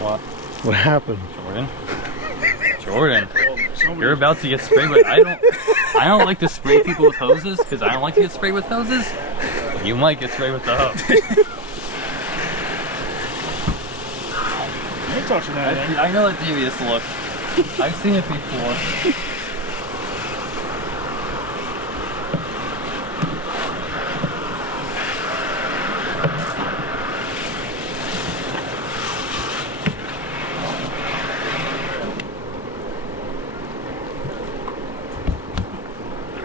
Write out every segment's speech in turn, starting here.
What? What happened? Jordan, you're about to get sprayed with. I don't like to spray people with hoses because I don't like to get sprayed with hoses. But you might get sprayed with the hose. You're touching that. I know that devious look. I've seen it before.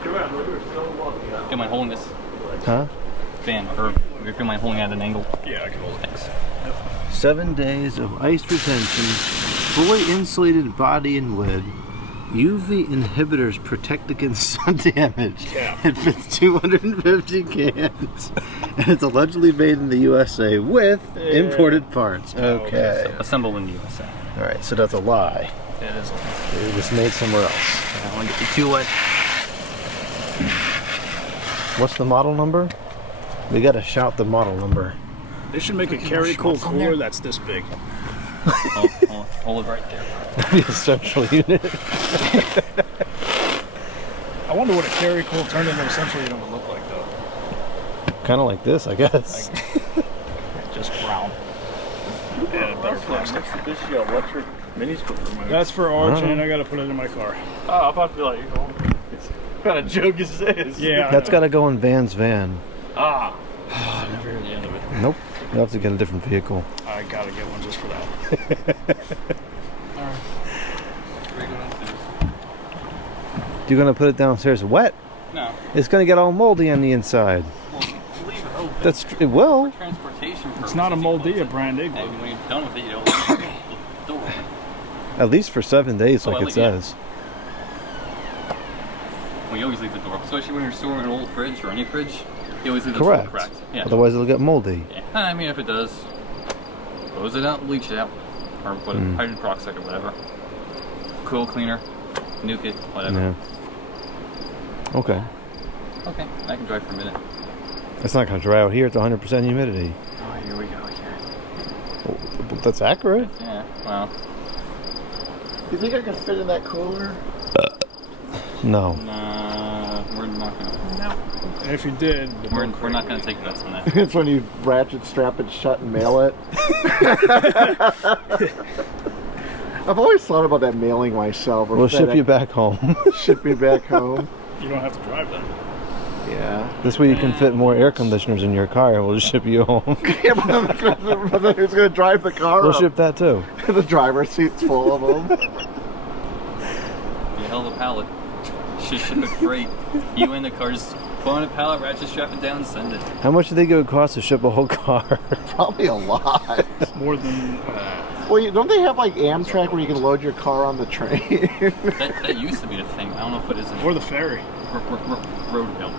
Do you mind holding this Huh? fan, or if you mind holding it at an angle? Yeah, I can hold it. Thanks. 7 days of ice retention, fully insulated body and lid. UV inhibitors protect against sun damage. Yeah. It fits 250 cans. And it's allegedly made in the USA with imported parts. Okay. So, assembled in the USA. Alright, so that's a lie. It is. It was made somewhere else. I don't want to get you too wet. What's the model number? We gotta shout the model number. They should make a carry cool cooler that's this big. Hold it right there. The essential unit. I wonder what a carry cool turned into essential unit would look like though. Kind of like this, I guess. Just brown. And better plastic. Mitsubishi electric mini split for my. That's for RJ, and I gotta put it in my car. Oh, I'm about to be like, what kind of joke is this? Yeah. That's gotta go in Van's van. Ah. I never heard the end of it. Nope. You have to get a different vehicle. I gotta get one just for that. You're gonna put it downstairs wet? No. It's gonna get all moldy on the inside. Well, leave it open. That's it will. Transportation purposes. It's not a moldy, a brand igloo. And when you're done with it, you don't leave the door open. At least for 7 days, like Oh, it yeah. says. Well, you always leave the door, especially when you're storing an old fridge or any fridge. You always leave the Correct. door cracked. Yeah. Otherwise, it'll get moldy. Yeah. I mean, if it does, close it out, bleach it out, or put hydrogen peroxide or whatever. Cool cleaner, nuke it, whatever. Yeah. Okay. Okay, I can drive for a minute. It's not gonna dry out here. It's 100% humidity. Oh, here we go again. Oh, but that's accurate. Yeah. Well. You think I can fit in that cooler? No. Nah, we're not gonna. No. And if you did, We're not gonna take bets on that. It's when you ratchet strap it shut and mail it. I've always thought about that mailing myself. Or We'll ship FedEx you back home. Ship me back home. you don't have to drive that. Yeah. This way you can fit more air conditioners in your car and we'll just ship you home. Yeah, but who's going to drive the car? We'll up? ship that too. The driver's seat's full of them. You held a pallet. Should ship it freight. You in the car, just put on a pallet, ratchet strap it down, and send it. How much do they give it cost to ship a whole car? Probably a lot. More than. Well, don't they have like Amtrak where you can load your car on the train? That used to be the thing. I don't know if it is anymore. Or the ferry. Road bill.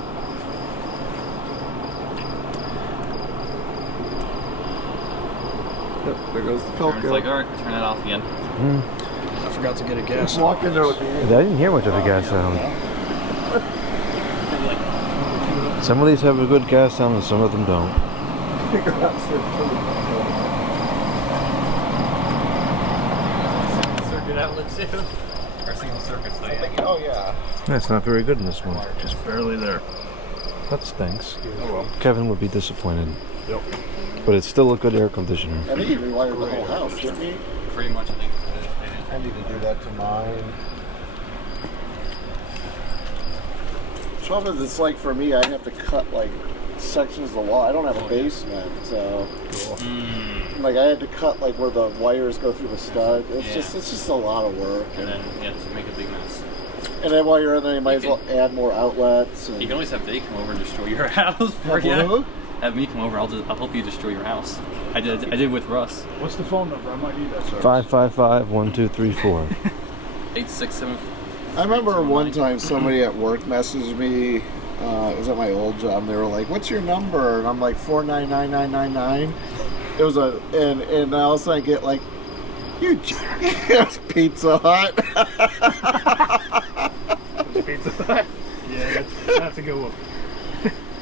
There goes the It's Filco. like, alright, turn it off again. I forgot to get a gas. Just walk in there with I the didn't hear much of a gas sound. Some of these have a good gas sound and some of them don't. Circuit outlet too. Or single circuit, so yeah. Oh yeah. That's not very good in this one. Just barely there. That stinks. Oh well. Kevin would be disappointed. Yep. But it's still a good air conditioner. I think you rewired the whole house, shouldn't you? Pretty much, I think. I need to do that to mine. Trouble is, it's like for me, I have to cut like sections of the wall. I don't have a basement, so like I had to cut like where the wires go through the stud. It's just a lot of work. And then you have to make a big mess. And then while you're in there, you might as well add more outlets. And You can always have Dave come over and destroy your house for you. Who? Have me come over. I'll help you destroy your house. I did with Russ. What's the phone number? I might need that service. 555-1234. 867. I remember one time somebody at work messaged me. It was at my old job. And they were like, "What's your number?" And I'm like, 4999999. It was and all of a sudden I get like, "You jerk!" It was Pizza Hut. Pizza Hut? Yeah, that's a good one.